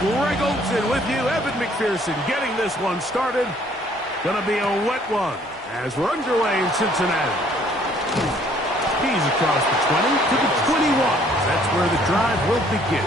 Greg Olson with you. Evan McPherson getting this one started. Gonna be a wet one as we're underway in Cincinnati. He's across the 20 to the 21. That's where the drive will begin.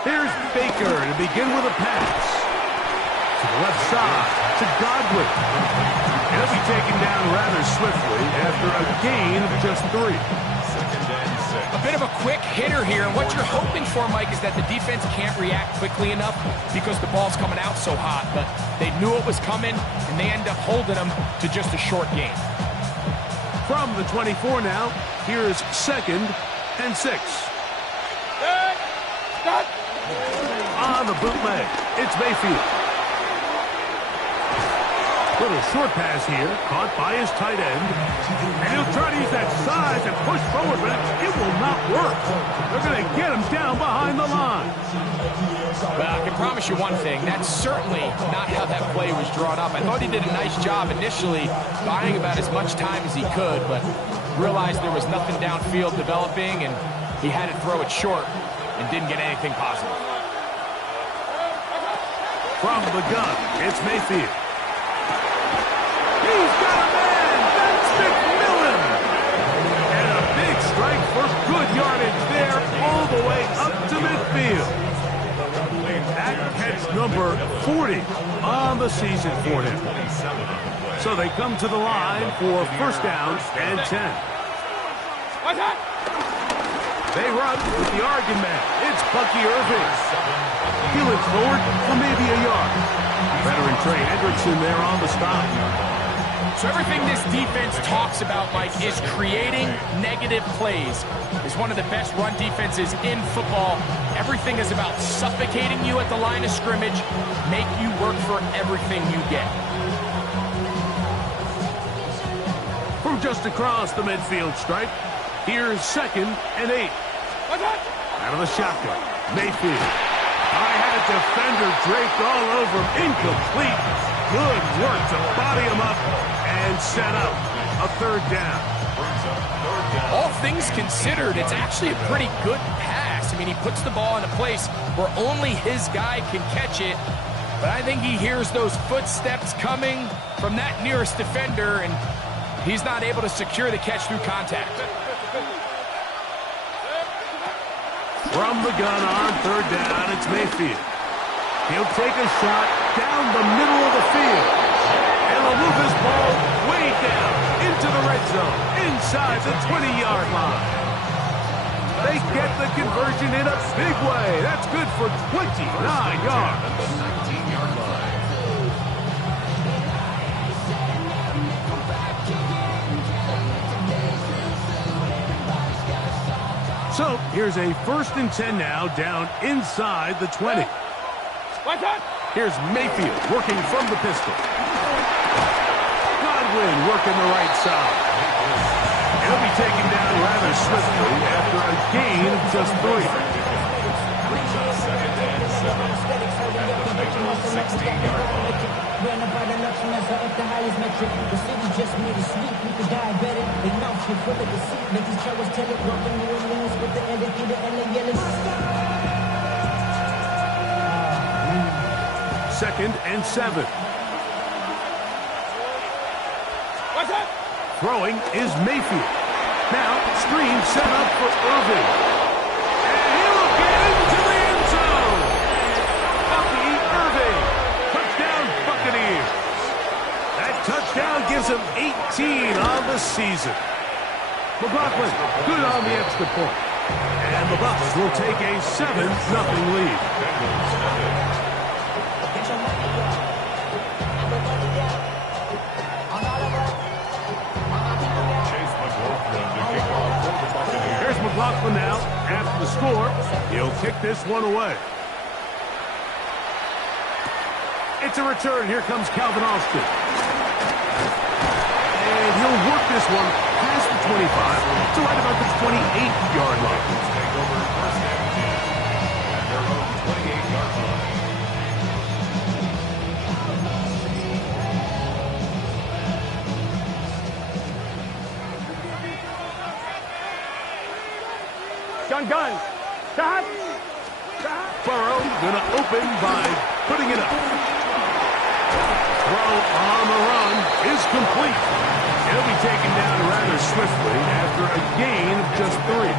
Here's Baker to begin with a pass. To the left side, to Godwin. He'll be taken down rather swiftly after a gain of just 3. A bit of a quick hitter here, and what you're hoping for, Mike, is that the defense can't react quickly enough because the ball's coming out so hot, but they knew it was coming, and they end up holding them to just a short gain. From the 24 now, here's 2nd and 6. On the bootleg, it's Mayfield. Little short pass here, caught by his tight end. And he'll try to use that size and push forward, but it will not work. They're going to get him down behind the line. Well, I can promise you one thing. That's certainly not how that play was drawn up. I thought he did a nice job initially buying about as much time as he could, but realized there was nothing downfield developing, and he had to throw it short and didn't get anything positive. From the gun, it's Mayfield. He's got a man! That's McMillan! And a big strike for good yardage there all the way up to midfield. That catch number 40 on the season for him. So they come to the line for 1st down and 10. They run with the Oregon man. It's Bucky Irving. He looks forward for maybe a yard. Veteran Trey Hendrickson there on the stop. So everything this defense talks about, Mike, is creating negative plays. It's one of the best run defenses in football. Everything is about suffocating you at the line of scrimmage, make you work for everything you get. From just across the midfield stripe, here's 2nd and 8. Out of the shotgun, Mayfield. I had a defender draped all over him. Incomplete. Good work to body him up and set up a 3rd down. All things considered, it's actually a pretty good pass. I mean, he puts the ball in a place where only his guy can catch it. But I think he hears those footsteps coming from that nearest defender, and he's not able to secure the catch through contact. From the gun on 3rd down, it's Mayfield. He'll take a shot down the middle of the field. And he'll move his ball way down into the red zone, inside the 20-yard line. They get the conversion in a big way. That's good for 29 yards. So here's a 1st and 10 now, down inside the 20. Here's Mayfield working from the pistol. Godwin working the right side. He'll be taken down rather swiftly after a gain of just 3. 16-yard line. Ran up by the luxury as up the highest metric. The city just made it sweet. We could die better. They mouth shit full of deceit. Make these cowards tell it. Welcome New Orleans with the indicator and the yellow. 2nd and 7. Throwing is Mayfield. Now, screen set up for Irving. And he'll get into the end zone. Bucky Irving. Touchdown, Buccaneers. That touchdown gives him 18 on the season. McLaughlin, good on the extra point. And the Bucs will take a 7-0 lead. kick this one away. It's a return. Here comes Calvin Austin. And he'll work this one past the 25 to right about the 28-yard line. Take over first and 10 at their own 28-yard line. Gun. Stop. Burrow gonna open by putting it up. Throw on the run is complete. He'll be taken down rather swiftly after a gain of just 3.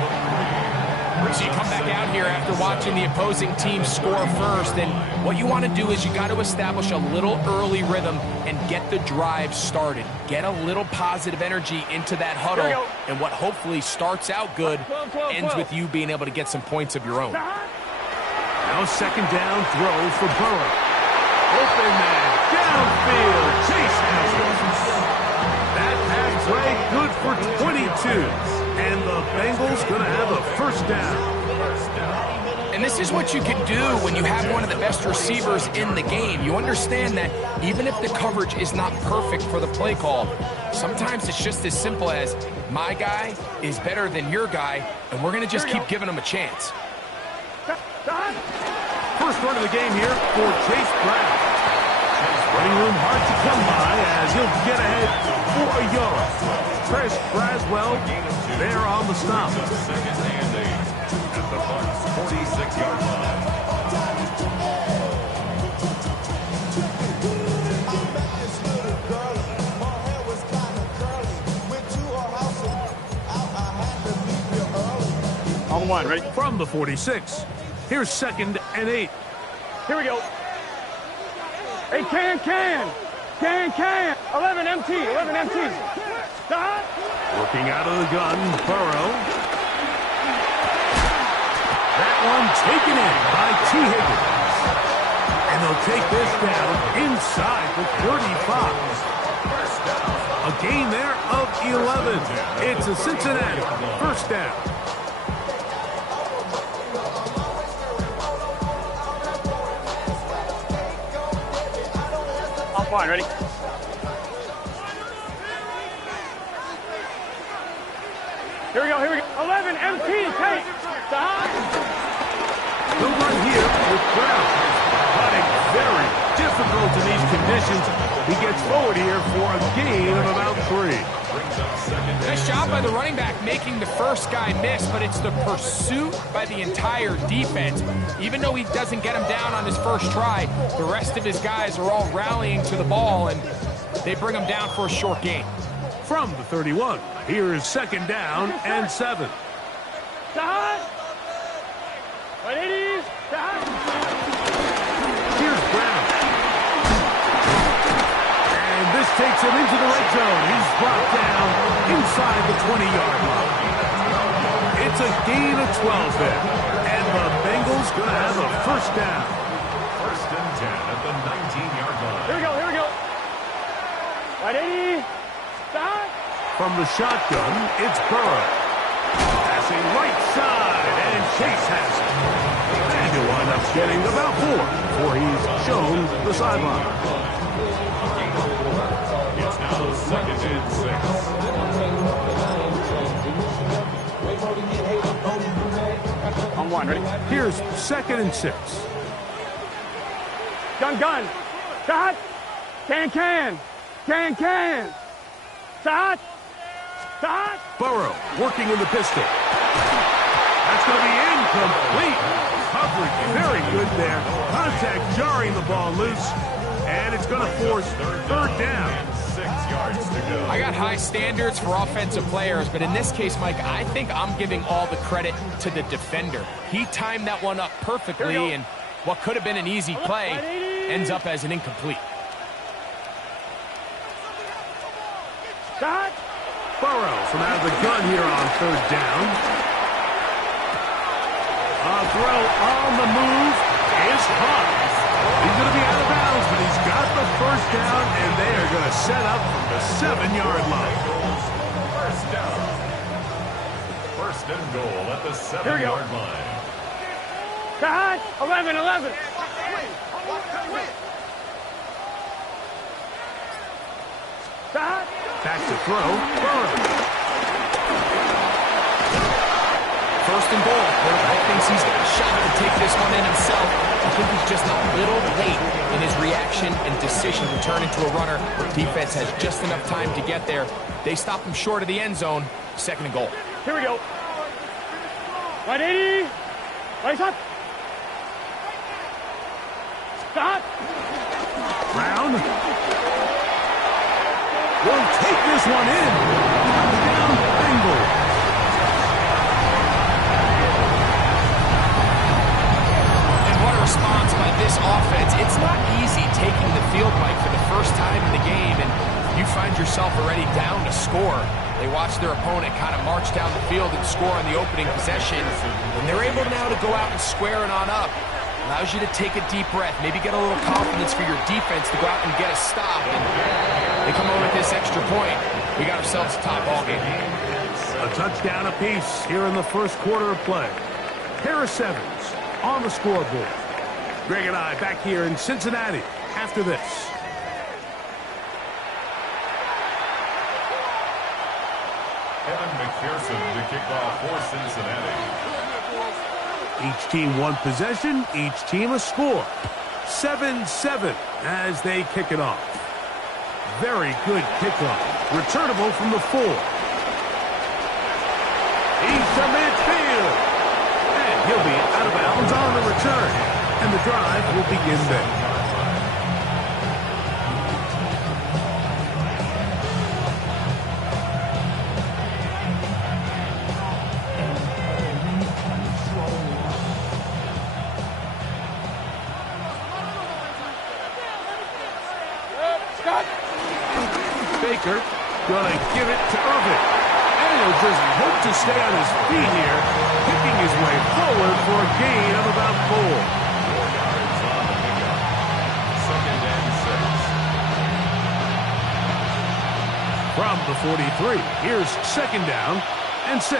So you come back out here after watching the opposing team score first, and what you want to do is you got to establish a little early rhythm and get the drive started. Get a little positive energy into that huddle, and what hopefully starts out good ends with you being able to get some points of your own. Now second down throw for Burrow. Open man, downfield, Chase has it. That pass play good for 22. And the Bengals going to have a first down. And this is what you can do when you have one of the best receivers in the game. You understand that even if the coverage is not perfect for the play call, sometimes it's just as simple as my guy is better than your guy, and we're going to just keep giving him a chance. First run of the game here for Chase Brown. Running room hard to come by as he'll get ahead for a yard. Chris Braswell there on the stop. Second and 8 at the Bucs' 46-yard line. On one, ready? From the 46. Here's second and 8. Here we go. Hey, can. 11 MT. Stop. Working out of the gun, Burrow. That one taken in by T. Higgins. And they'll take this down inside the 35. A gain there of 11. It's a Cincinnati first down. Fine, ready? Here we go. 11 MT, take. Stop. The run here with Brown. Running very difficult in these conditions. He gets forward here for a gain of about 3. Nice job by the running back making the first guy miss, but it's the pursuit by the entire defense. Even though he doesn't get him down on his first try, the rest of his guys are all rallying to the ball, and they bring him down for a short gain. From the 31, here is second down and 7. Stop. 180. Stop. Here's Brown. And this takes him into the red zone. He's brought down inside the 20-yard line. It's a gain of 12 there. And the Bengals going to have a first down. First and 10 at the 19-yard line. Here we go. 180. Stop. From the shotgun, it's Burrow. Passing right side, and Chase has it. And he'll wind up getting about 4 before he's shown the sideline. It's now second and 6. On one, ready? Here's second and 6. Gun. Stop. Can. Stop. Burrow working in the pistol. That's going to be incomplete. Coverage very good there. Contact jarring the ball loose. And it's going to force third down. 6 yards to go. I got high standards for offensive players, but in this case, Mike, I think I'm giving all the credit to the defender. He timed that one up perfectly, and what could have been an easy play ends up as an incomplete. Stop. Burrow from out of the gun here on third down. A throw on the move is caught. He's going to be out of bounds, but he's got the first down, and they are going to set up from the 7-yard line. First down. First and goal at the 7-yard line. Side. 11, 11. Side. Back to throw. Burrow. First and goal. Quarterback thinks he's got a shot to take this one in himself. I think he's just a little late in his reaction and decision to turn into a runner. Defense has just enough time to get there. They stop him short of the end zone. Second and goal. Here we go. 180. Right up. Stop. Brown will take this one in. Touchdown, Bengals. Response by this offense. It's not easy taking the field, Mike, for the first time in the game, and you find yourself already down to score. They watch their opponent kind of march down the field and score on the opening possession, and they're able now to go out and square it on up. Allows you to take a deep breath, maybe get a little confidence for your defense to go out and get a stop, and they come over with this extra point. We got ourselves a top ball game. A touchdown apiece here in the first quarter of play. Pair of sevens on the scoreboard. Greg and I back here in Cincinnati after this. Kevin McPherson to kick off for Cincinnati. Each team one possession, each team a score. 7-7 as they kick it off. Very good kickoff. Returnable from the 4. He's to midfield. And he'll be out of bounds on the return. And the drive will begin there. Baker gonna give it to Irvin. And he'll just hope to stay on his feet here, picking his way forward for a gain of about 4. From the 43, here's second down and 6.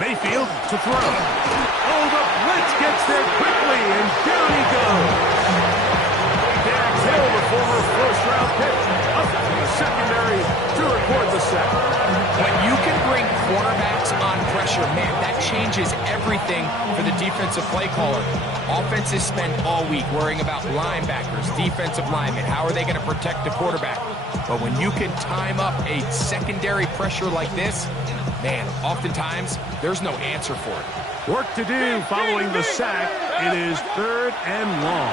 Mayfield to throw. Oh, the blitz gets there quickly, and down he goes. Dax Hill, the former first-round pick, up to the secondary to record the sack. When you can bring quarterbacks on pressure, man, that changes everything for the defensive play caller. Offenses spend all week worrying about linebackers, defensive linemen. How are they going to protect the quarterback? But when you can time up a secondary pressure like this, man, oftentimes there's no answer for it. Work to do following the sack. It is 3rd and long.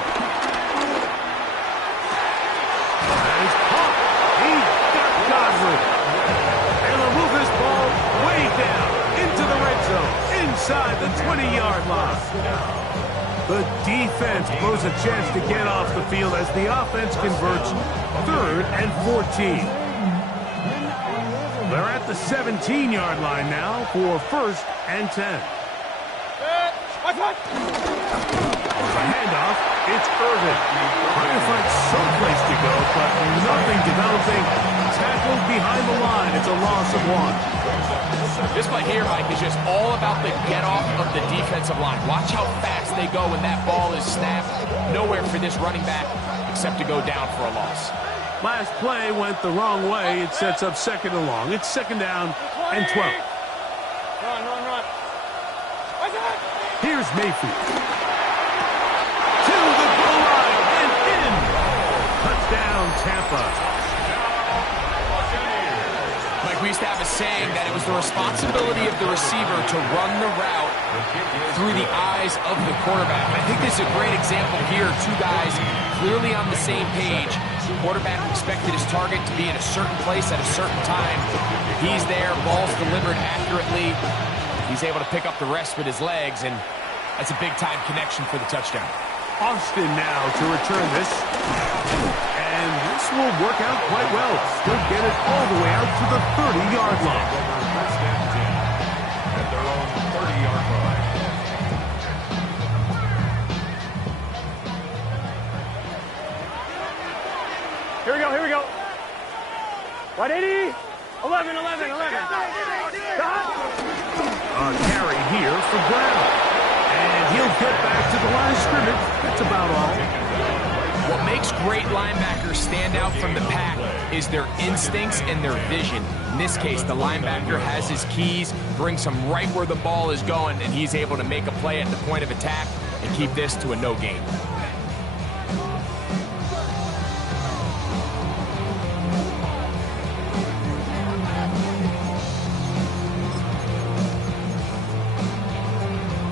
And he's caught. He got Godwin. And they'll move this ball way down into the red zone, inside the 20-yard line. The defense blows a chance to get off the field as the offense converts 3rd and 14. They're at the 17-yard line now for 1st and 10. A handoff, it's Irvin. Trying to find someplace to go, but nothing developing. Tackled behind the line. It's a loss of 1. This play here, Mike, is just all about the get-off of the defensive line. Watch how fast they go when that ball is snapped. Nowhere for this running back except to go down for a loss. Last play went the wrong way. It sets up 2nd and long. It's 2nd down and 12. Run. Here's Mayfield. To the goal line and in. Touchdown, Tampa. Mike, we used to have a saying that it was the responsibility of the receiver to run the route through the eyes of the quarterback. And I think this is a great example here. 2 guys clearly on the same page. The quarterback expected his target to be in a certain place at a certain time. He's there, ball's delivered accurately. He's able to pick up the rest with his legs, and that's a big-time connection for the touchdown. Austin now to return this. And this will work out quite well. He'll get it all the way out to the 30-yard line. At their own 30-yard line. Here we go. 180. 11. A A carry here for Brown. And he'll get back to the line of scrimmage. That's about all. What makes great linebackers stand out from the pack is their instincts and their vision. In this case, the linebacker has his keys, brings him right where the ball is going, and he's able to make a play at the point of attack and keep this to a no gain.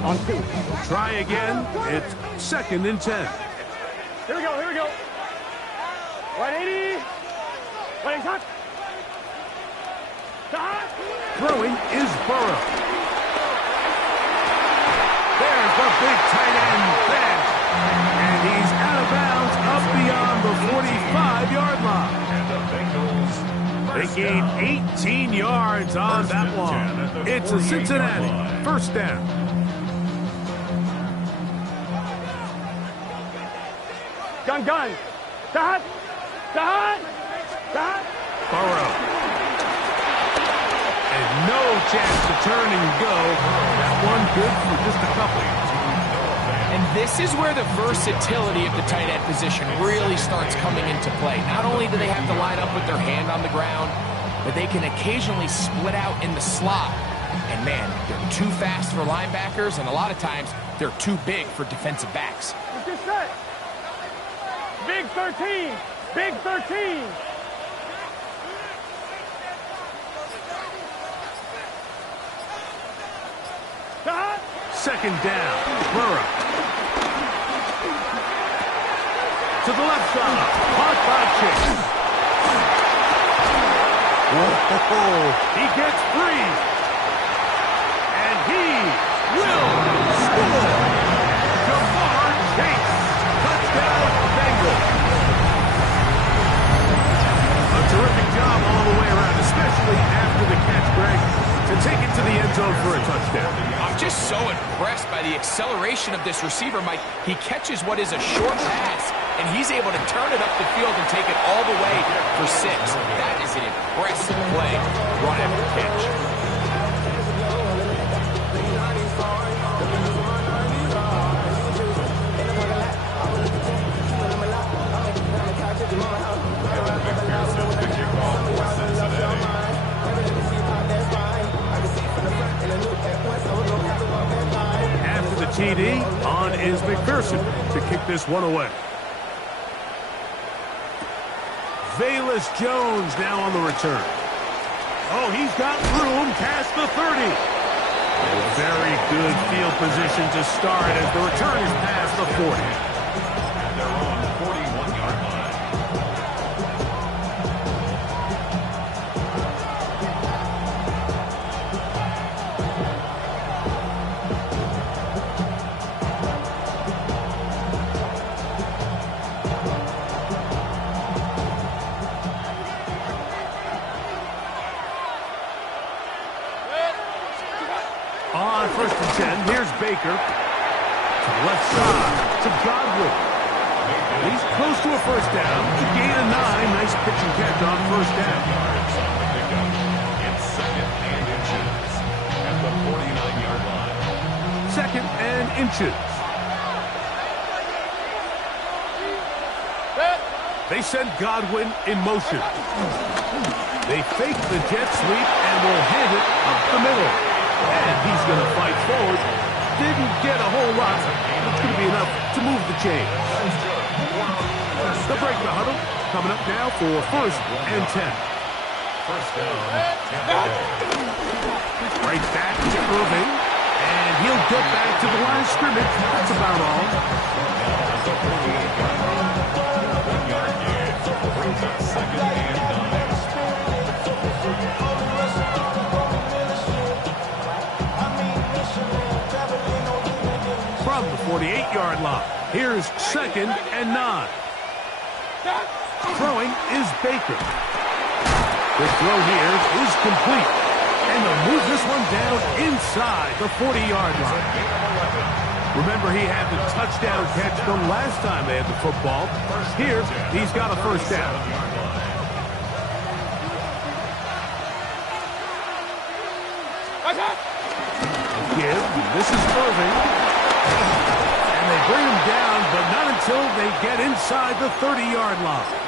On 2. Try again. It's 2nd and 10. Here we go, here we go. 180. Waiting, touch. Throwing is Burrow. There's the big tight end bench. And he's out of bounds up beyond the 45-yard line. They gained 18 yards on that one. It's a Cincinnati 1st down. Gun. Dot. Burrow. And no chance to turn and go. That one good for just a couple. And this is where the versatility of the tight end position really starts coming into play. Not only do they have to line up with their hand on the ground, but they can occasionally split out in the slot. And man, they're too fast for linebackers, and a lot of times they're too big for defensive backs. Get set. Big 13. Big 13. Dot. 2nd down. Burrow. To the left side. Caught by Chase. Whoa. He gets free. And he will score. Jamar Chase. Touchdown, Bengals. A terrific job all the way around, especially after the catch, Greg, to take it to the end zone for a touchdown. I'm just so impressed by the acceleration of this receiver, Mike. He catches what is a short pass, and he's able to turn it up the field and take it all the way for 6. That is an impressive play right after the catch. After the TD, on is McPherson to kick this one away. Velus Jones now on the return. Oh, he's got room past the 30. A very good field position to start as the return is past the 40. And they're on the 41-yard line. On 1st and 10, here's Baker. To the left side, to Godwin. He's close to a 1st down. To gain a 9. Nice pitch and catch on 1st down. It's 2nd and inches at the 49-yard line. 2nd and inches. They send Godwin in motion. They fake the jet sweep and will hand it up the middle. And he's going to fight forward. Didn't get a whole lot. It's going to be enough to move the chains. They'll break the huddle. Coming up now for 1st and 10. 1st down, Tampa Bay. Right back to Irving. And he'll get back to the line of scrimmage. That's about all. Brings up 2nd and 9. From the 48-yard line, here's 2nd and 9. Throwing is Baker. The throw here is complete. And they'll move this one down inside the 40-yard line. Remember, he had the touchdown catch the last time they had the football. Here, he's got a 1st down. This is Irving. And they bring him down, but not until they get inside the 30-yard line.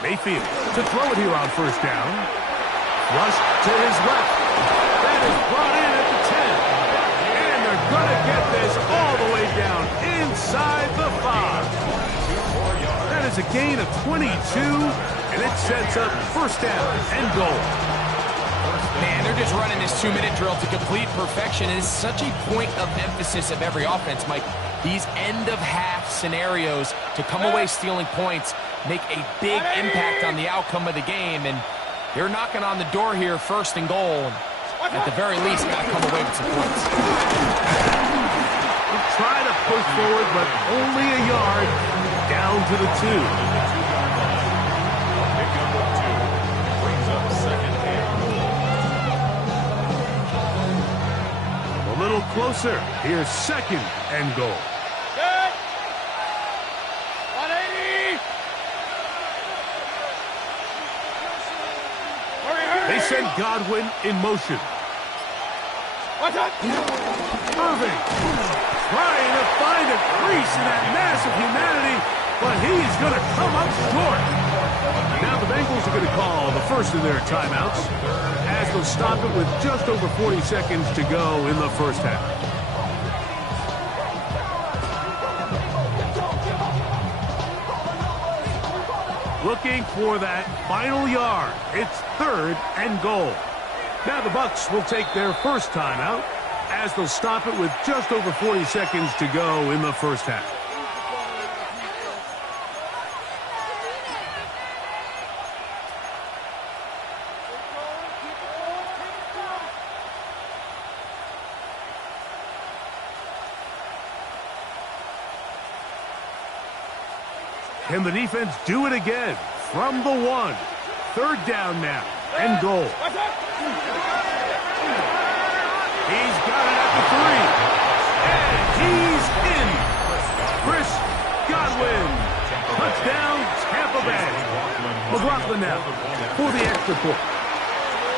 Mayfield to throw it here on first down. Rush to his left. That is brought in at the 10. And they're going to get this all the way down inside the 5. That is a gain of 22, and it sets up first down and goal. Man, they're just running this 2-minute drill to complete perfection. It is such a point of emphasis of every offense, Mike. These end-of-half scenarios to come away stealing points make a big impact on the outcome of the game, and they're knocking on the door here, first and goal. At the very least, got to come away with some points. We'll try to push forward, but only a yard down to the 2. Pickup of 2. Brings up second and goal. A little closer. Here's second and goal. They send Godwin in motion. Irving trying to find a crease in that mass of humanity, but he's going to come up short. Now the Bengals are going to call the first of their timeouts as they'll stop it with just over 40 seconds to go in the first half. Looking for that final yard. It's third and goal. Now the Bucs will take their first timeout as they'll stop it with just over 40 seconds to go in the first half. Can the defense do it again from the 1? Third down now and goal. He's got it at the 3. And he's in. Chris Godwin. Touchdown, Tampa Bay. McLaughlin now for the extra point.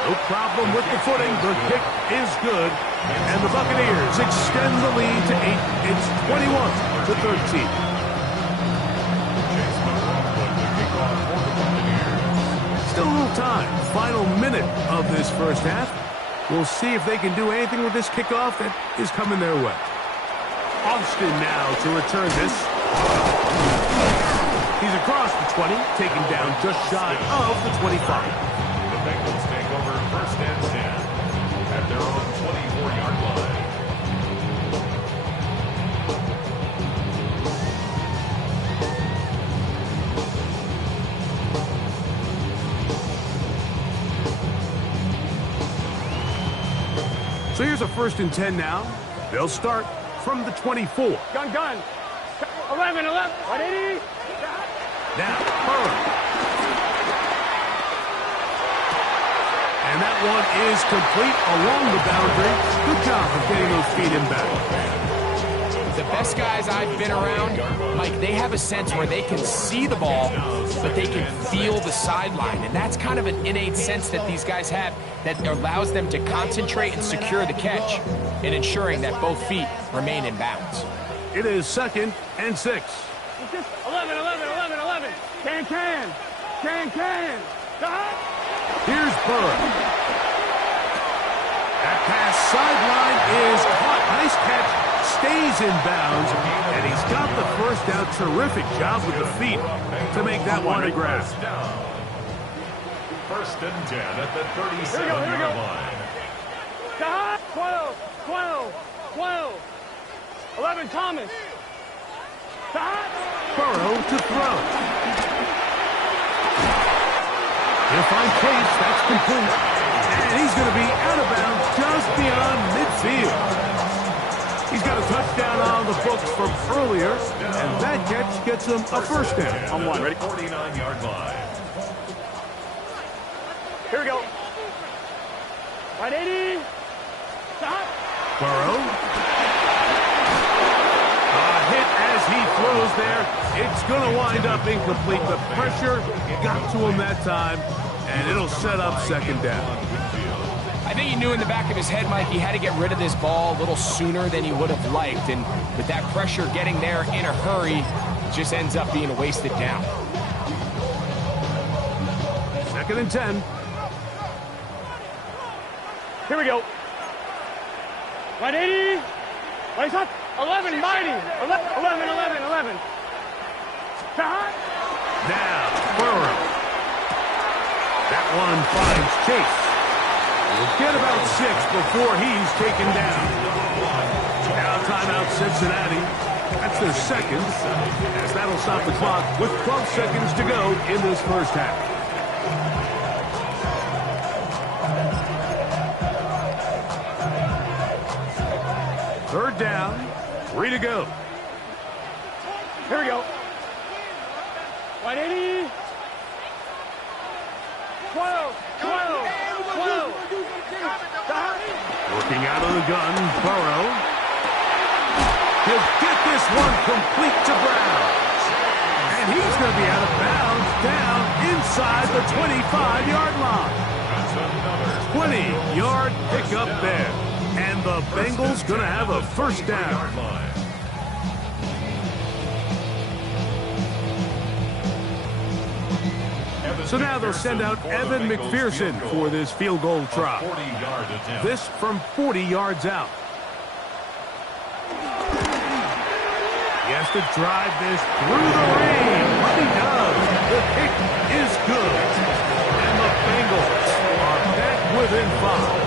No problem with the footing. The kick is good. And the Buccaneers extend the lead to 8. It's 21-13. Still a little time. Final minute of this first half. We'll see if they can do anything with this kickoff that is coming their way. Austin now to return this. He's across the 20, taken down just shy of the 25. The Bengals take over first and 10 at their own 24-yard line. So here's a first and 10 now. They'll start from the 24. Gun. 11. 180. Now, Burrow. And that one is complete along the boundary. Good job of getting those feet in back. The best guys I've been around, Mike, they have a sense where they can see the ball, but they can feel the sideline. And that's kind of an innate sense that these guys have that allows them to concentrate and secure the catch in ensuring that both feet remain in bounds. It is second and 6. 11. Can. Here's Burrow. That pass sideline is caught. Nice catch. Stays in bounds, and he's got the first down. Terrific job with the feet to make that one a grab. First and 10 at the 37-yard line. 12. 11, Thomas. Burrow to throw. He'll find Case. That's complete. And he's going to be out of bounds just beyond midfield. He's got a touchdown on the books from earlier, and that catch gets him a first down. On one, ready? 49-yard line. Here we go. 180. Stop. Burrow. Hit as he throws there. It's going to wind up incomplete. The pressure got to him that time, and it'll set up second down. I think he knew in the back of his head, Mike, he had to get rid of this ball a little sooner than he would have liked. And with that pressure getting there in a hurry, it just ends up being a wasted down. 2nd and 10. Here we go. 180. What up? 11, mighty. 11. Stop. Now, Burrow. That one finds Chase. We'll get about 6 before he's taken down. Now timeout Cincinnati. That's their second, as that'll stop the clock with 12 seconds to go in this first half. Third down, 3 to go. Here we go. 180. 12. Working out of the gun, Burrow. He'll get this one complete to Brown. And he's going to be out of bounds down inside the 25-yard line. 20-yard pickup there. And the Bengals going to have a first down. So now they'll send out Evan McPherson for this field goal try. This from 40 yards out. He has to drive this through the rain. But he does. The kick is good. And the Bengals are back within 5.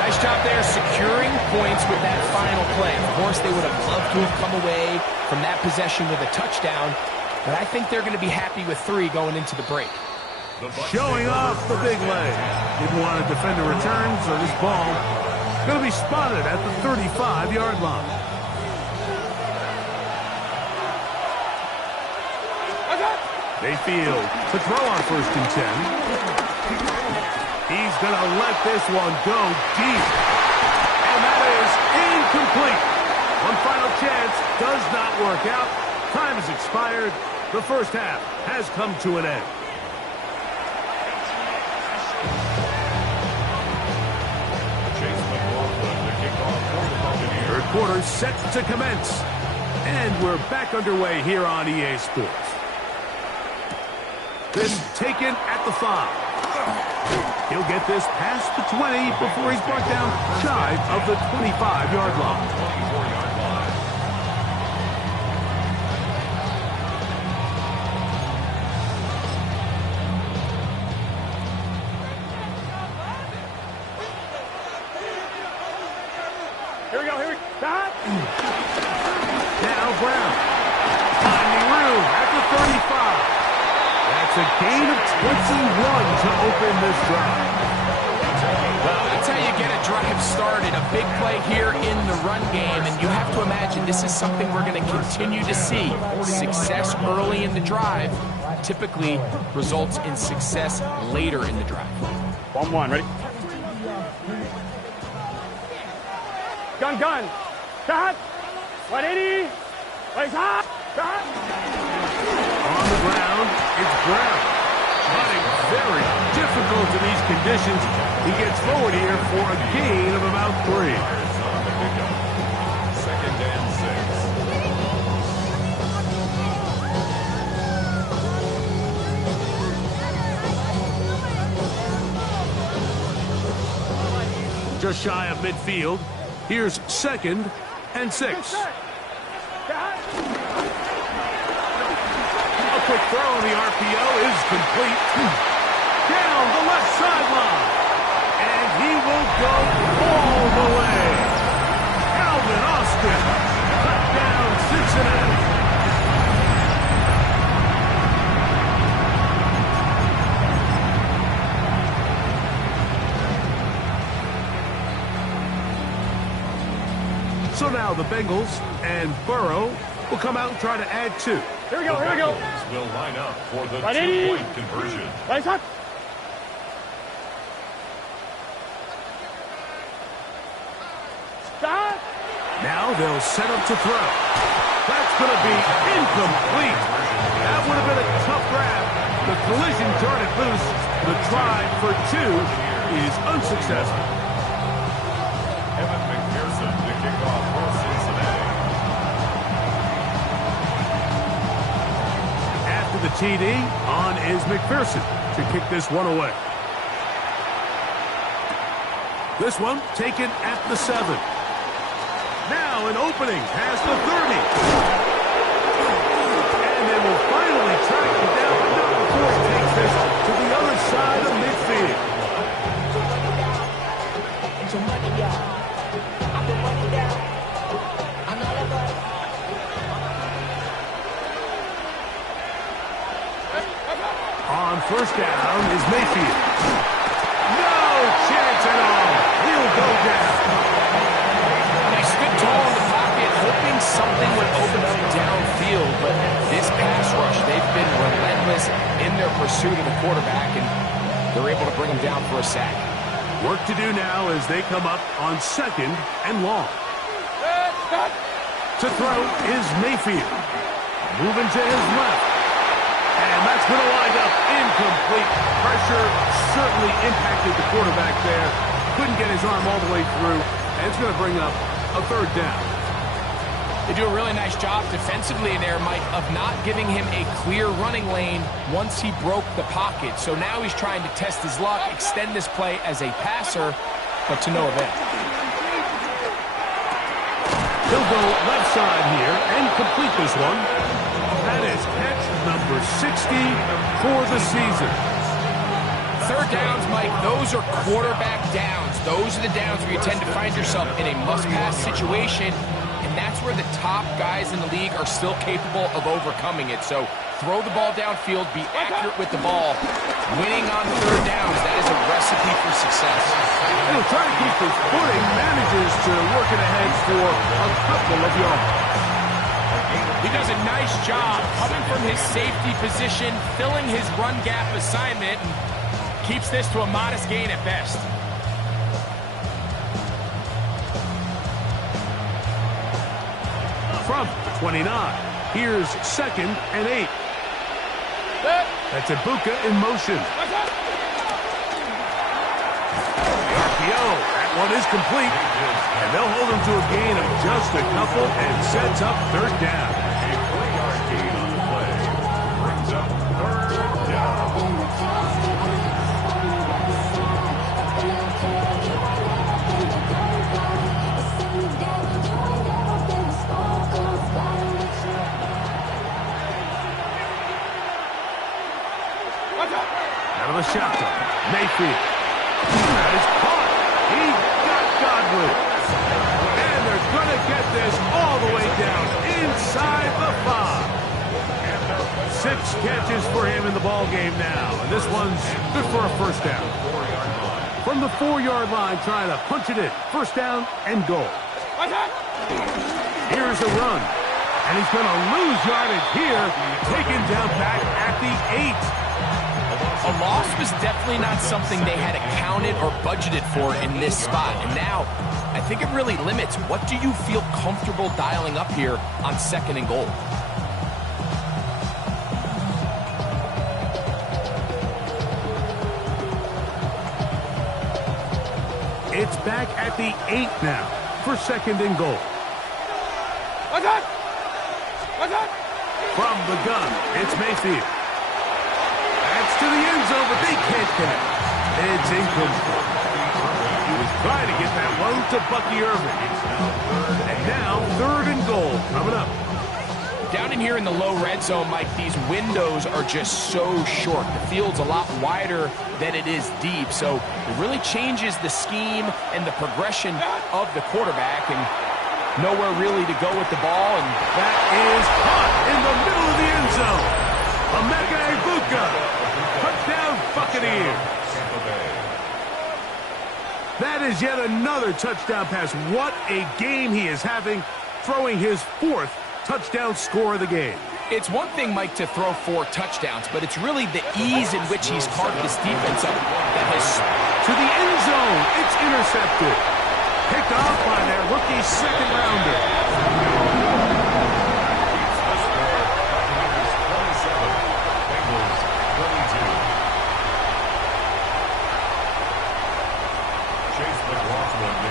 Nice job there securing points with that final play. Of course, they would have loved to have come away from that possession with a touchdown, but I think they're going to be happy with 3 going into the break. Showing off the big leg. Didn't want to defend a return, so this ball going to be spotted at the 35-yard line. Mayfield to throw on 1st and 10. He's going to let this one go deep. And that is incomplete. One final chance does not work out. Time has expired. The first half has come to an end. Third quarter set to commence. And we're back underway here on EA Sports. This taken at the 5. He'll get this past the 20 before he's brought down shy of the 25-yard line. Here we go. Stop. Now Brown. Finding room at the 35. That's a gain of 21 to open this drive. Well, that's how you get a drive started. A big play here in the run game, and you have to imagine this is something we're going to continue to see. Success early in the drive typically results in success later in the drive. 1-1, ready? Gun. Stop. 180. Place hot. Stop. On the ground, it's Brown. Running very difficult in these conditions. He gets forward here for a gain of about 3. 2nd and 6. Just shy of midfield. Here's 2nd and 6. A quick throw on the RPO is complete. Down the left sideline. And he will go all the way. Calvin Austin. Touchdown Cincinnati. So now the Bengals and Burrow will come out and try to add 2. Here we go. Will line up for the 180. 2-point conversion. Place hot. Now they'll set up to throw. That's going to be incomplete. That would have been a tough grab. The collision darted loose. The try for 2 is unsuccessful. Evan McPherson to kick off for Cincinnati. After the TD, on is McPherson to kick this one away. This one taken at the 7. Now an opening past the 30. And they will finally track him down, but not before he takes this to the other side of midfield. On first down is Mayfield. No chance at all. He'll go down. He stood tall in the pocket, hoping something would open up downfield, but this pass rush, they've been relentless in their pursuit of the quarterback, and they're able to bring him down for a sack. Work to do now as they come up on 2nd and long. To throw is Mayfield. Moving to his left. And that's going to wind up incomplete. Pressure certainly impacted the quarterback there. Couldn't get his arm all the way through. And it's going to bring up a 3rd down. They do a really nice job defensively there, Mike, of not giving him a clear running lane once he broke the pocket. So now he's trying to test his luck, extend this play as a passer, but to no avail. He'll go left side here and complete this one. That is catch number 60 for the season. 3rd downs, Mike, those are quarterback downs. Those are the downs where you tend to find yourself in a must-pass situation, and that's where the top guys in the league are still capable of overcoming it. So throw the ball downfield, be accurate with the ball. Winning on 3rd downs, that is a recipe for success. He'll try to keep his footing, manages to work it ahead for a couple of yards. He does a nice job coming from his safety position, filling his run gap assignment, and keeps this to a modest gain at best. From 29, here's 2nd and 8. That's Ibuka in motion. The RPO, that one is complete. And they'll hold him to a gain of just a couple and sets up 3rd down. A 4-yard gain on the play. Brings up 3rd down. Out of the shotgun, Mayfield. That is caught. He got Godwin. And they're going to get this all the way down inside the 5. 6 catches for him in the ball game now. And this one's good for a 1st down. From the 4-yard line, trying to punch it in. 1st down and goal. Here's a run. And he's going to lose yardage here. Taken down back at the 8. A loss was definitely not something they had accounted or budgeted for in this spot. And now, I think it really limits. What do you feel comfortable dialing up here on 2nd and goal? It's back at the 8 now for 2nd and goal. From the gun, it's Mayfield. To the end zone, but they can't connect. It's incomplete. He was trying to get that one to Bucky Irving. And now 3rd and goal coming up. Down in here in the low red zone, Mike, these windows are just so short. The field's a lot wider than it is deep, so it really changes the scheme and the progression of the quarterback, and nowhere really to go with the ball. And that is caught in the middle of the end zone. Emeka Ibuka. Touchdown, Buccaneers. That is yet another touchdown pass. What a game he is having, throwing his 4th touchdown score of the game. It's one thing, Mike, to throw 4 touchdowns, but it's really the ease in which he's carved this defense up that has... To the end zone, it's intercepted. Picked off by their rookie lucky second rounder.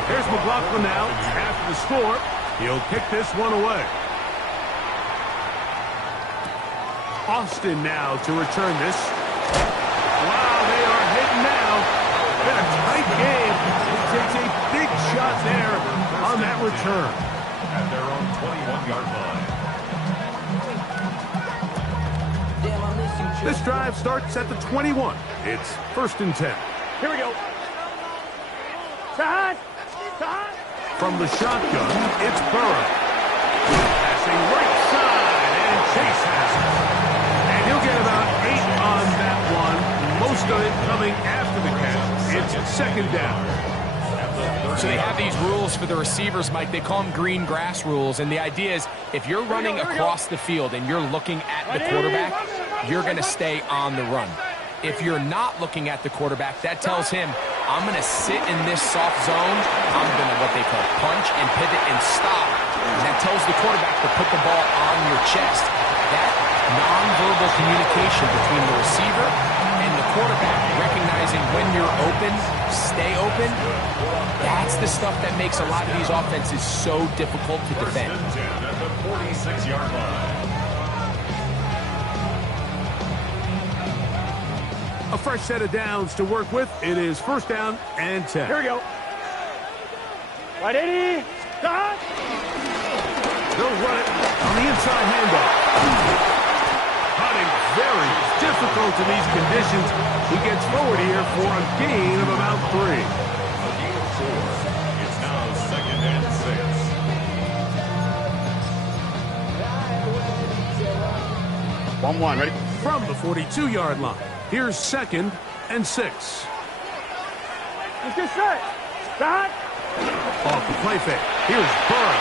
Here's McLaughlin now after the score. He'll kick this one away. Austin now to return this. Wow, they are hitting now. Been a tight game. He takes a big shot there on that return. At their own 21-yard line. This drive starts at the 21. It's 1st and 10. Here we go. Side. Side. From the shotgun, it's Burrow. Passing right side, and Chase has it. And he'll get about 8 on that one. Most of it coming after the catch. It's 2nd down. So they have these rules for the receivers, Mike. They call them green grass rules. And the idea is if you're running across the field and you're looking at the quarterback, you're going to stay on the run. If you're not looking at the quarterback, that tells him, I'm going to sit in this soft zone. I'm going to what they call punch and pivot and stop. And that tells the quarterback to put the ball on your chest. That nonverbal communication between the receiver and the quarterback, recognizing when you're open, stay open, that's the stuff that makes a lot of these offenses so difficult to defend. At the 46-yard line. A fresh set of downs to work with. It is 1st down and 10. Here we go. Right 80. Side. They'll run it on the inside handoff. Hunting very difficult in these conditions. He gets forward here for a gain of about 3. A gain of 4. It's now 2nd and 6. 1-1. Ready? From the 42-yard line, here's 2nd and 6. Let's get set. Side. Off the play fake. Here's Burrow.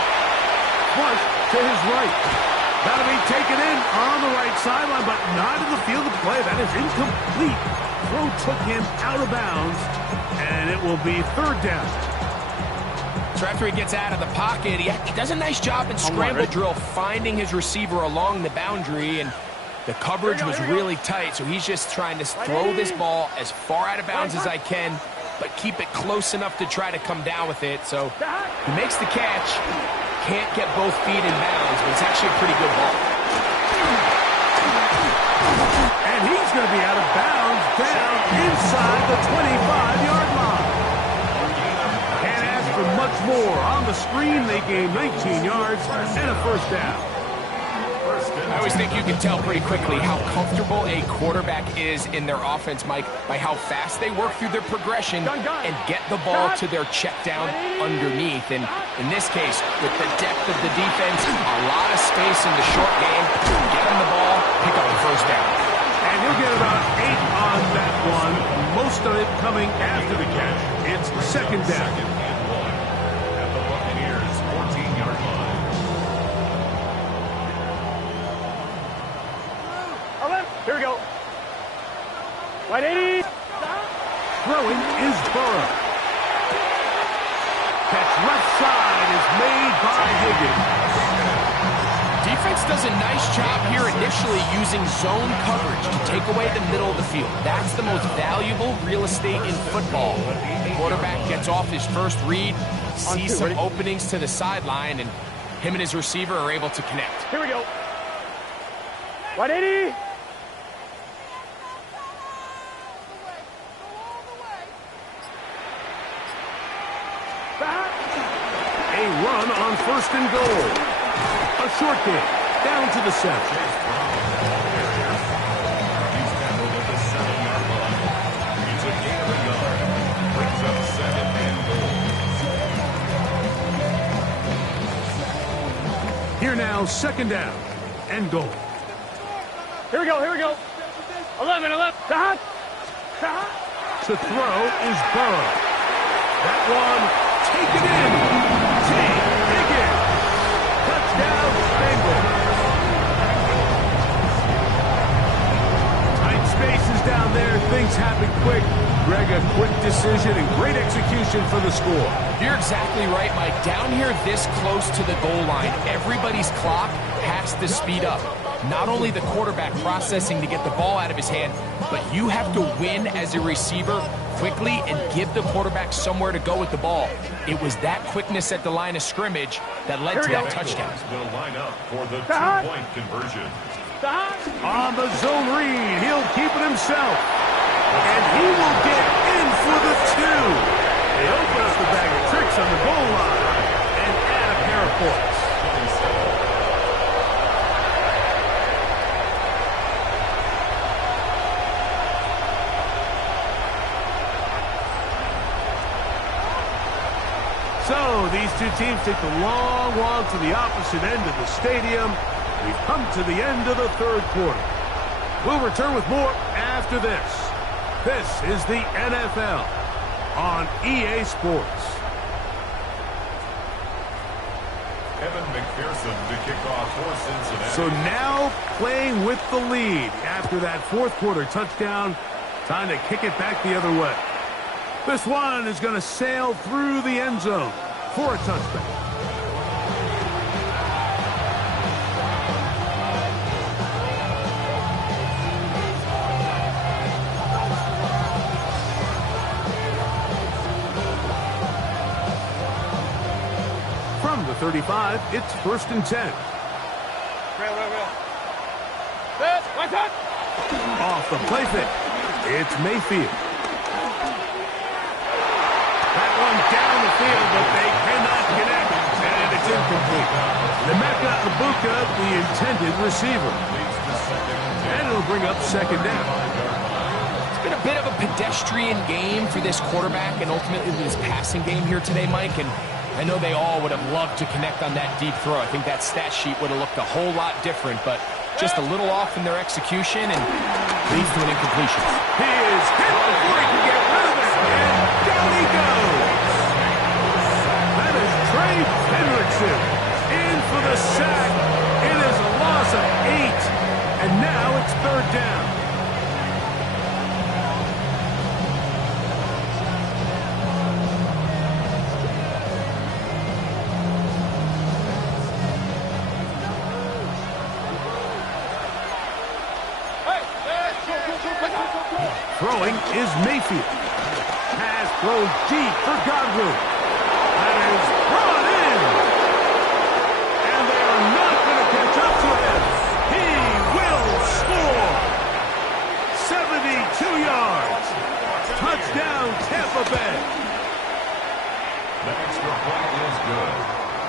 Flush to his right. That'll be taken in on the right sideline, but not in the field of play. That is incomplete. Throw took him out of bounds, and it will be 3rd down. So after he gets out of the pocket, he does a nice job in scramble drill, finding his receiver along the boundary, and the coverage was really tight, so he's just trying to throw this ball as far out of bounds as I can, but keep it close enough to try to come down with it. So he makes the catch, can't get both feet in bounds, but it's actually a pretty good ball. And he's going to be out of bounds down inside the 25-yard line. Can't ask for much more. On the screen, they gain 19 yards and a 1st down. I always think you can tell pretty quickly how comfortable a quarterback is in their offense, Mike, by how fast they work through their progression and get the ball to their check down underneath. And in this case, with the depth of the defense, a lot of space in the short game, get him the ball, pick up the 1st down. And he'll get about 8 on that one, most of it coming after the catch. It's 2nd down. 2nd and 1 at the Buccaneers' 14-yard line. Here we go. Right 80. Throwing is Burrow. Catch left side is made by Higgins. Defense does a nice job here initially using zone coverage to take away the middle of the field. That's the most valuable real estate in football. The quarterback gets off his first read, sees some openings to the sideline, and him and his receiver are able to connect. Here we go. Right 80. A run on 1st and goal. A short game down to the 7. He's tackled at the 7-yard line. It's a gain of a yard. Brings up 2nd and goal. Here now, 2nd down and goal. Here we go. Here we go. 11. Side. Side. To throw is Burrow. That one taken in. Higgins. Touchdown, Bengals. Tight spaces down there. Things happen quick. Greg, a quick decision and great execution position for the score. You're exactly right, Mike. Down here this close to the goal line, everybody's clock has to speed up. Not only the quarterback processing to get the ball out of his hand, but you have to win as a receiver quickly and give the quarterback somewhere to go with the ball. It was that quickness at the line of scrimmage that led to that touchdown. Will line up for the two-point conversion. On the zone read, he'll keep it himself. And he will get in for the 2. They open up the bag of tricks on the goal line and add a pair of points. So these two teams take the long walk to the opposite end of the stadium. We've come to the end of the third quarter. We'll return with more after this. This is the NFL on EA Sports. Evan McPherson to kick off for Cincinnati. So now playing with the lead after that fourth quarter touchdown. Time to kick it back the other way. This one is going to sail through the end zone for a touchdown. From the 35, it's 1st and 10. Off the play fake. It's Mayfield. That one down the field, but they cannot connect, and it's incomplete. Nemeka Ibuka, the intended receiver. And it'll bring up 2nd down. It's been a bit of a pedestrian game for this quarterback and ultimately this passing game here today, Mike, and I know they all would have loved to connect on that deep throw. I think that stat sheet would have looked a whole lot different, but just a little off in their execution and leads to an incompletion. He is hit before he can get rid of it, and down he goes. That is Trey Hendrickson in for the sack. It is a loss of 8, and now it's 3rd down. Throwing is Mayfield. Pass thrown deep for Godwin. That is brought in. And they are not going to catch up to him. He will score. 72 yards. Touchdown, Tampa Bay. The extra point is good.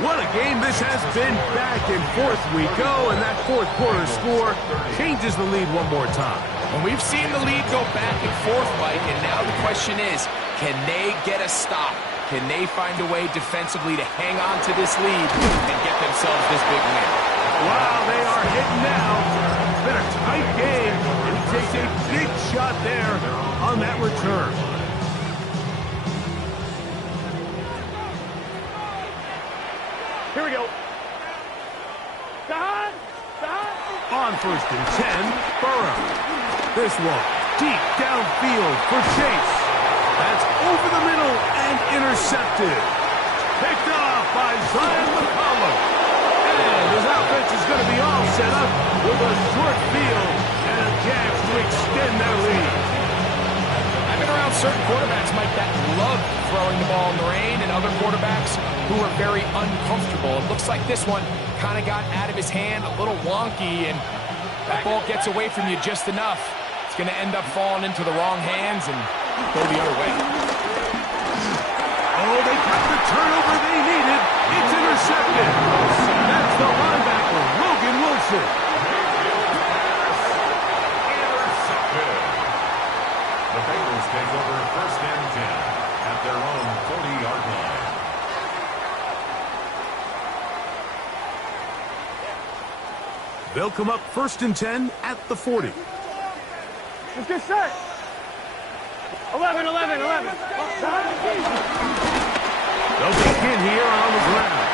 What a game this has been. Back and forth we go, and that fourth quarter score changes the lead one more time. And we've seen the lead go back and forth, Mike, and now the question is, can they get a stop? Can they find a way defensively to hang on to this lead and get themselves this big win? Wow, they are hitting now. It's been a tight game, and he takes a big shot there on that return. Here we go. On 1st and 10, Burrow. This one, deep downfield for Chase. That's over the middle and intercepted. Picked off by Zion McCollum. And his offense is going to be all set up with a short field and a chance to extend their lead. I've been around certain quarterbacks, Mike, that love throwing the ball in the rain, and other quarterbacks who are very uncomfortable. It looks like this one kind of got out of his hand, a little wonky, and that ball gets away from you just enough. It's going to end up falling into the wrong hands and go the other way. Oh, they got the turnover they needed. It's intercepted. That's the linebacker, Logan Wilson. Intercepted. The Bengals take over 1st and 10 at their own 40-yard line. They'll come up 1st and 10 at the 40. Let's get set. 11. They'll kick in here on the ground.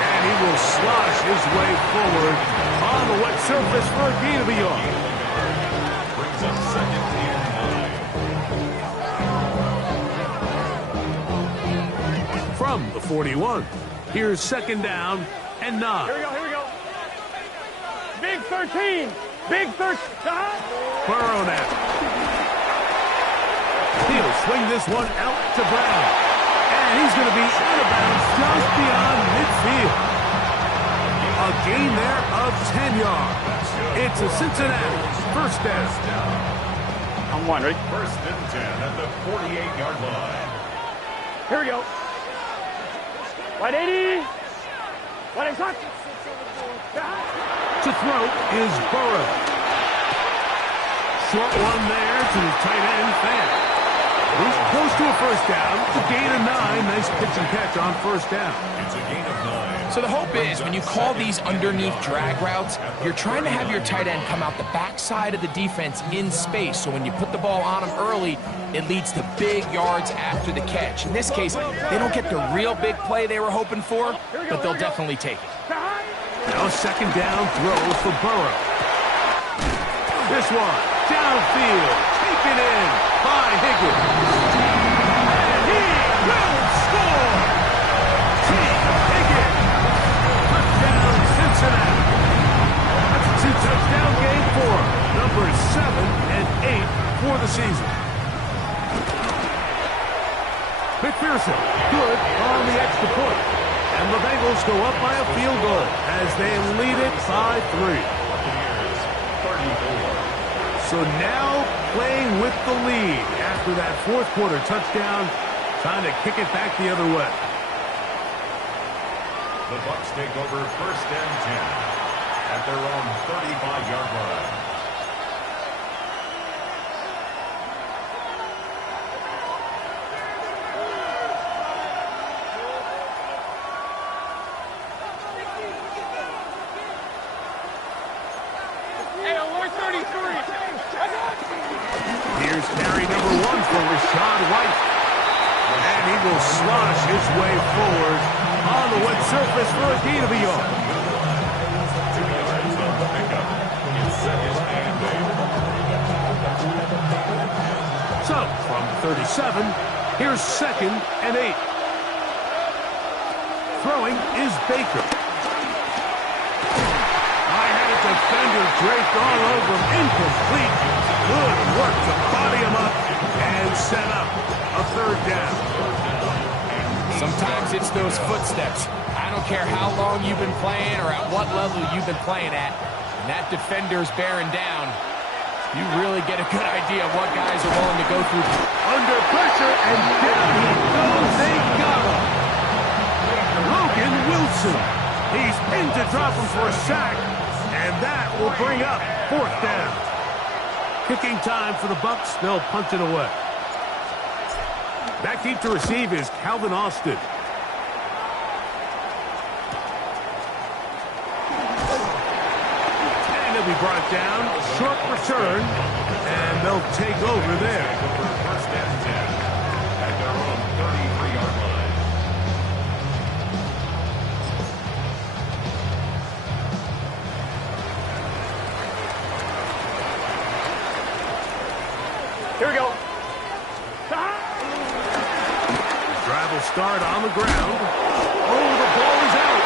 And he will slosh his way forward on the wet surface for a gain of a yard. Brings up 2nd and 9. from the 41. Here's second down and 9. Here we go, here we go. Big 13. Big 13. Burrow now. He'll swing this one out to Brown. And he's going to be out of bounds just beyond midfield. A gain there of 10 yards. It's a Cincinnati first down. On one, ready? First and 10 at the 48-yard line. Here we go. Wide 80. Wide extra. To throw is Burrow. Short one there to the tight end, Fan. He's close to a first down. It's a gain of 9. Nice pitch and catch on first down. It's a gain of 9. So the hope is when you call these underneath drag routes, you're trying to have your tight end come out the backside of the defense in space. So when you put the ball on him early, it leads to big yards after the catch. In this case, they don't get the real big play they were hoping for, but they'll definitely take it. Now second down throw for Burrow. This one, downfield, taken in by Higgins. And he will score! T. Higgins. Touchdown, Cincinnati. That's a 2-touchdown game for him. Numbers 7 and 8 for the season. McPherson, good on the extra point. And the Bengals go up by a field goal as they lead it by 3. So now playing with the lead after that fourth quarter touchdown, trying to kick it back the other way. The Bucs take over first and 10 at their own 35-yard line. Here's carry number 1 for Rashad White. And he will slosh his way forward on the wet surface for a gain of a yard. 2 yards on the pickup. It's second and 8. So, from 37, here's second and 8. Throwing is Baker. I had a defender draped all over him. Incomplete. Good work to body him up and set up a third down. Sometimes it's those footsteps. I don't care how long you've been playing or at what level you've been playing at. And that defender's bearing down. You really get a good idea of what guys are willing to go through. Under pressure, and down he goes. They got him. Logan Wilson. He's pinned to drop him for a sack. And that will bring up fourth down. Kicking time for the Bucs. They'll punch it away. Back deep to receive is Calvin Austin. And he'll be brought down. Short return. And they'll take over there. First and 10 at their own 33-yard line. Here we go. Drive will start on the ground. Oh, the ball is out.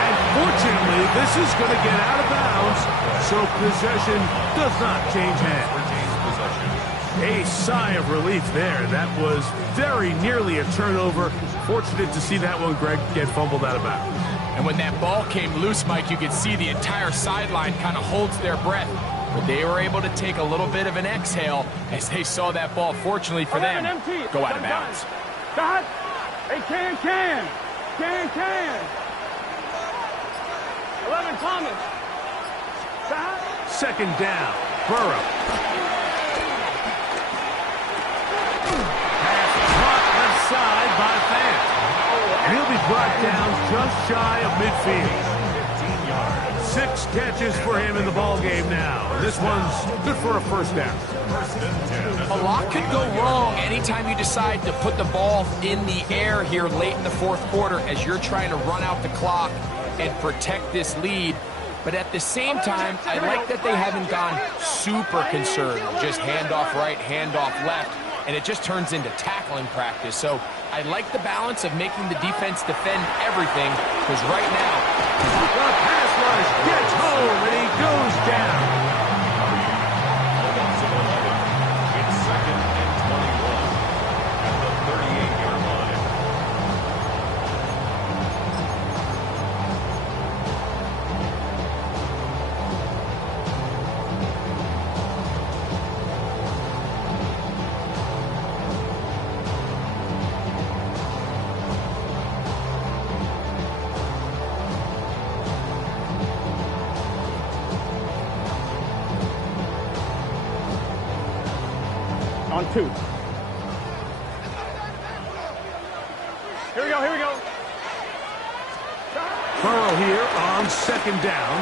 And fortunately, this is going to get out of bounds, so possession does not change hands. A sigh of relief there. That was very nearly a turnover. Fortunate to see that one, Greg, get fumbled out of bounds. And when that ball came loose, Mike, you could see the entire sideline kind of holds their breath. But they were able to take a little bit of an exhale as they saw that ball, fortunately for them, go out of bounds. Got. Hey, can. 11 Thomas. Got. Second down, Burrow. Pass caught left side by Fan. And he'll be brought down just shy of midfield. 6 catches for him in the ballgame now. This one's good for a first down. A lot could go wrong anytime you decide to put the ball in the air here late in the fourth quarter as you're trying to run out the clock and protect this lead. But at the same time, I like that they haven't gone super conservative. Just handoff right, handoff left, and it just turns into tackling practice. So I like the balance of making the defense defend everything, because right now, the pass rush gets home, and he goes down. It's 2nd and 21 at the 38-yard line. On 2. Here we go, here we go. Burrow here on 2nd down.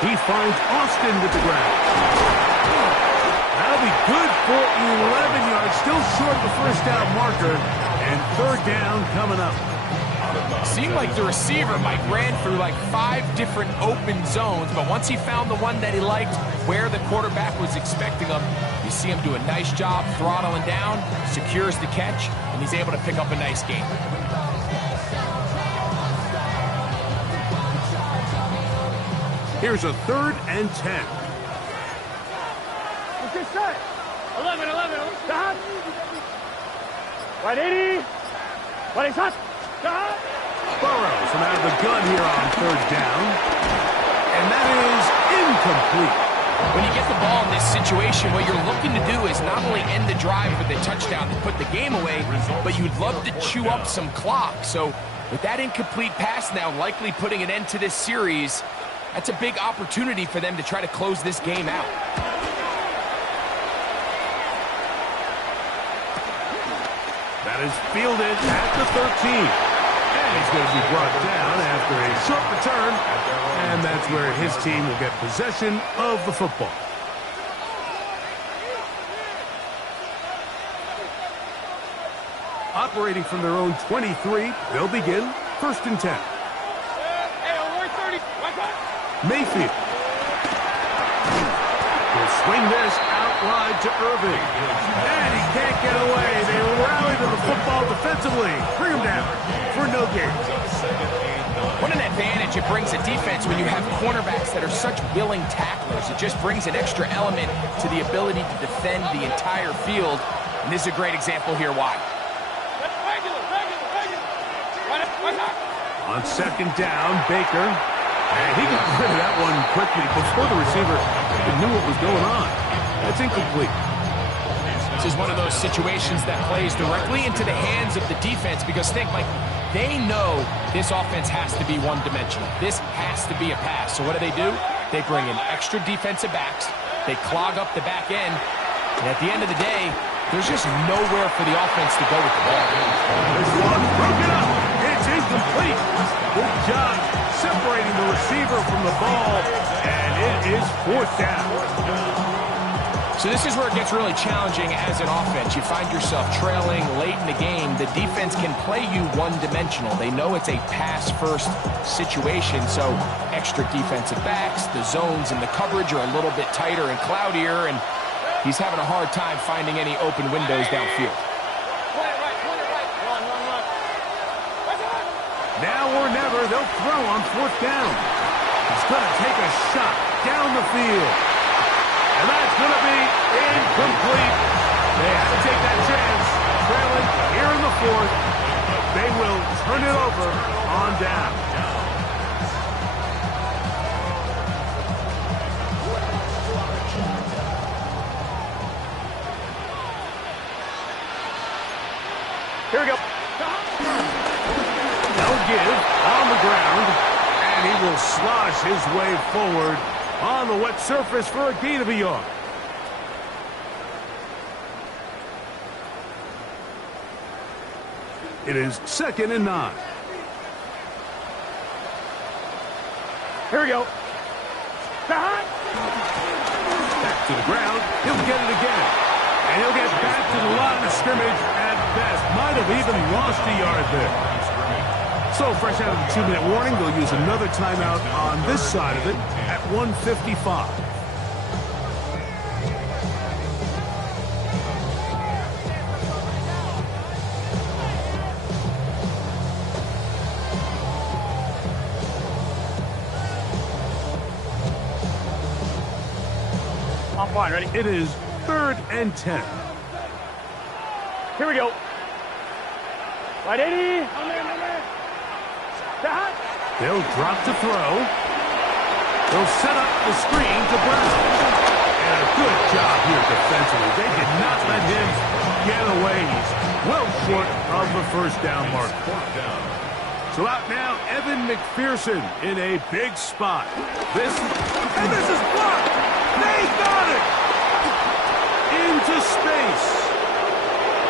He finds Austin with the ground. That'll be good for 11 yards. Still short of the first down marker. And 3rd down coming up. seemed like the receiver, Mike, ran through like 5 different open zones, but once he found the one that he liked, where the quarterback was expecting him, you see him do a nice job throttling down, secures the catch, and he's able to pick up a nice gain. Here's a 3rd and 10. What's this set? 11. Stop. Right 80. Right hot. Stop. Burrows from out of the gun here on 3rd down. And that is incomplete. When you get the ball in this situation, what you're looking to do is not only end the drive with a touchdown to put the game away, but you'd love to chew up some clock. So with that incomplete pass now likely putting an end to this series, that's a big opportunity for them to try to close this game out. That is fielded at the 13. And he's going to be brought down after a short return. And that's where his team will get possession of the football. Operating from their own 23, they'll begin 1st and 10. Mayfield. He'll swing this out wide to Irving. And he can't get away. They rally to the football defensively. Bring him down for no gain. What an advantage it brings a defense when you have cornerbacks that are such willing tacklers. It just brings an extra element to the ability to defend the entire field. And this is a great example here why. On 2nd down, Baker. And he got rid of that one quickly before the receiver even knew what was going on. That's incomplete. This is one of those situations that plays directly into the hands of the defense because think, Mike, they know this offense has to be one-dimensional. This has to be a pass. So what do? They bring in extra defensive backs. They clog up the back end. And at the end of the day, there's just nowhere for the offense to go with the ball. This one broken up. It's incomplete. Good job separating the receiver from the ball. And it is 4th down. So this is where it gets really challenging as an offense. You find yourself trailing late in the game. The defense can play you one-dimensional. They know it's a pass-first situation, so extra defensive backs, the zones and the coverage are a little bit tighter and cloudier, and he's having a hard time finding any open windows downfield. Now or never, they'll throw on 4th down. He's going to take a shot down the field. And that's going to be incomplete. They had to take that chance. Trailing here in the 4th. They will turn it over on down. Here we go. They'll give on the ground. And he will slosh his way forward on the wet surface for a gain of a yard. It is 2nd and 9. Here we go. Back to the ground. He'll get it again. And he'll get back to the line of scrimmage at best. Might have even lost a yard there. So, fresh out of the 2-minute warning, they'll use another timeout on this side of it at 1:55. Come on, ready? It is 3rd and 10. Here we go. Right 80. They'll drop to throw. They'll set up the screen to Brown. And a good job here defensively. They did not let him get away. He's well short of the first down mark. So out now, Evan McPherson in a big spot. This is blocked. They got it. Into space.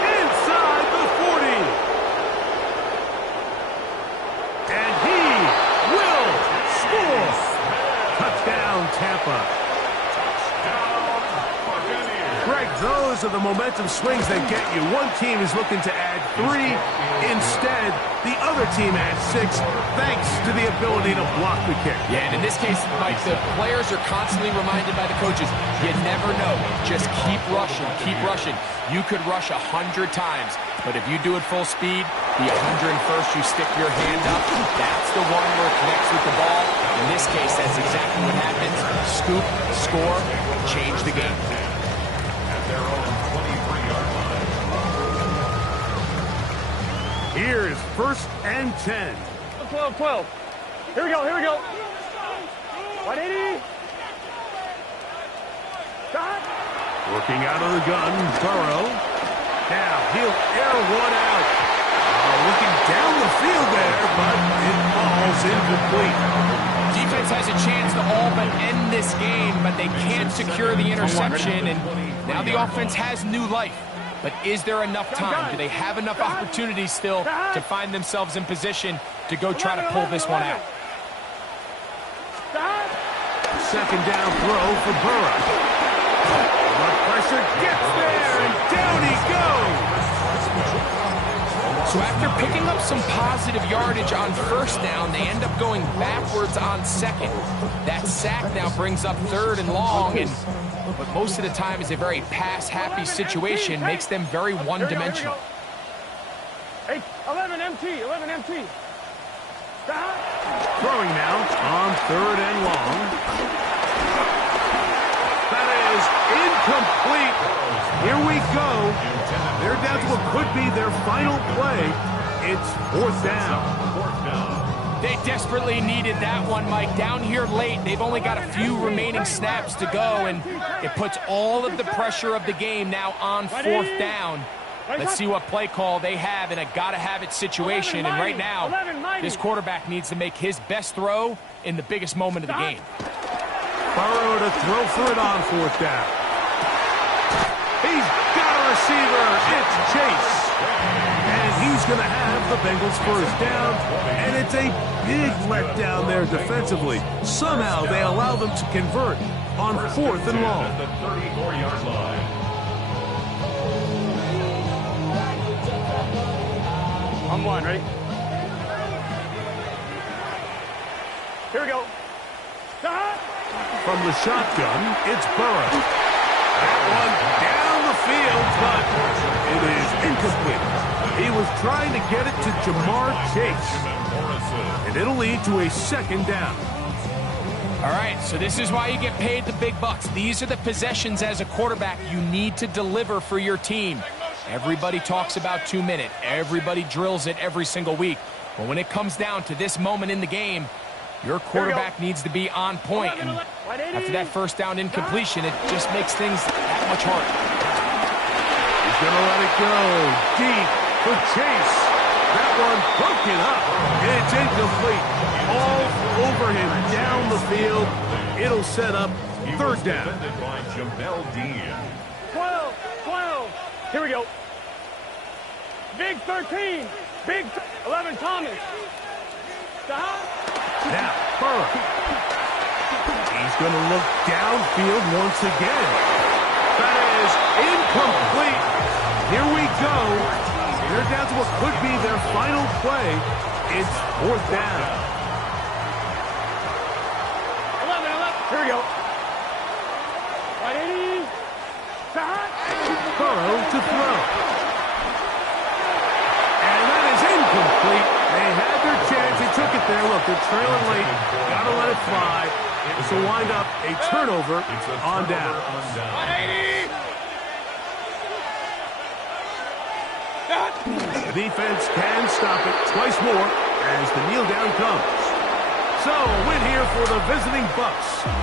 Inside the 40. And he will score. Touchdown, Tampa. Greg, those are the momentum swings that get you. One team is looking to add 3. Instead, the other team adds 6, thanks to the ability to block the kick. Yeah, and in this case, Mike, the players are constantly reminded by the coaches, you never know. Just keep rushing, keep rushing. You could rush 100 times, but if you do it full speed, the 101st, you stick your hand up. That's the one where it connects with the ball. In this case, that's exactly what happens. Scoop, score, change the game. Their own 23-yard line. Here's 1st and 10. 12. Here we go. Right 80. Working out of the gun, Burrow. Now, he'll air one out. Looking down the field there, but it falls incomplete. Defense has a chance to all but end this game, but they can't secure the interception, and now the offense has new life. But is there enough time? Do they have enough opportunities still to find themselves in position to go try to pull this one out? 2nd down throw for Burrow. The pressure gets there, and down he goes. So after picking up some positive yardage on 1st down, they end up going backwards on 2nd. That sack now brings up 3rd and long, and but most of the time is a very pass-happy situation, makes them very one-dimensional. 11 MT. Throwing now on 3rd and long. That is incomplete. Here we go. They're down to what could be their final play. It's 4th down. They desperately needed that one, Mike. Down here late, they've only got a few remaining snaps to go, and it puts all of the pressure of the game now on 4th down. Let's see what play call they have in a gotta-have-it situation. And right now, this quarterback needs to make his best throw in the biggest moment of the game. Burrow to throw for it on 4th down. He's got a receiver. It's Chase. And he's going to have the Bengals 1st down. And it's a big letdown there defensively. Somehow they allow them to convert on 4th and long. At the 34-yard line. On 1, ready? Here we go. From the shotgun, it's Burrow. That one down the field, but it is incomplete. He was trying to get it to Jamar Chase. And it'll lead to a 2nd down. All right, so this is why you get paid the big bucks. These are the possessions as a quarterback you need to deliver for your team. Everybody talks about 2-minute. Everybody drills it every single week. But when it comes down to this moment in the game, your quarterback needs to be on point. And after that 1st down incompletion, it just makes things that much harder. He's going to let it go deep for Chase. That one broken up. It's incomplete. All over him down the field. It'll set up 3rd down. By Jamel Dean. 12. Here we go. Big 13. Big 11 Thomas. Now, Burrow. He's going to look downfield once again. That is incomplete. Here we go. They're down to what could be their final play. It's 4th down. 11. Here we go. Right 80. Burrow to throw. And that is incomplete. They had their chance. They took it there. Look, they're trailing late. Got to let it fly. This will wind up a turnover It's a on turnover down. on down. 180. The defense can stop it twice more as the kneel down comes. So, a win here for the visiting Bucks.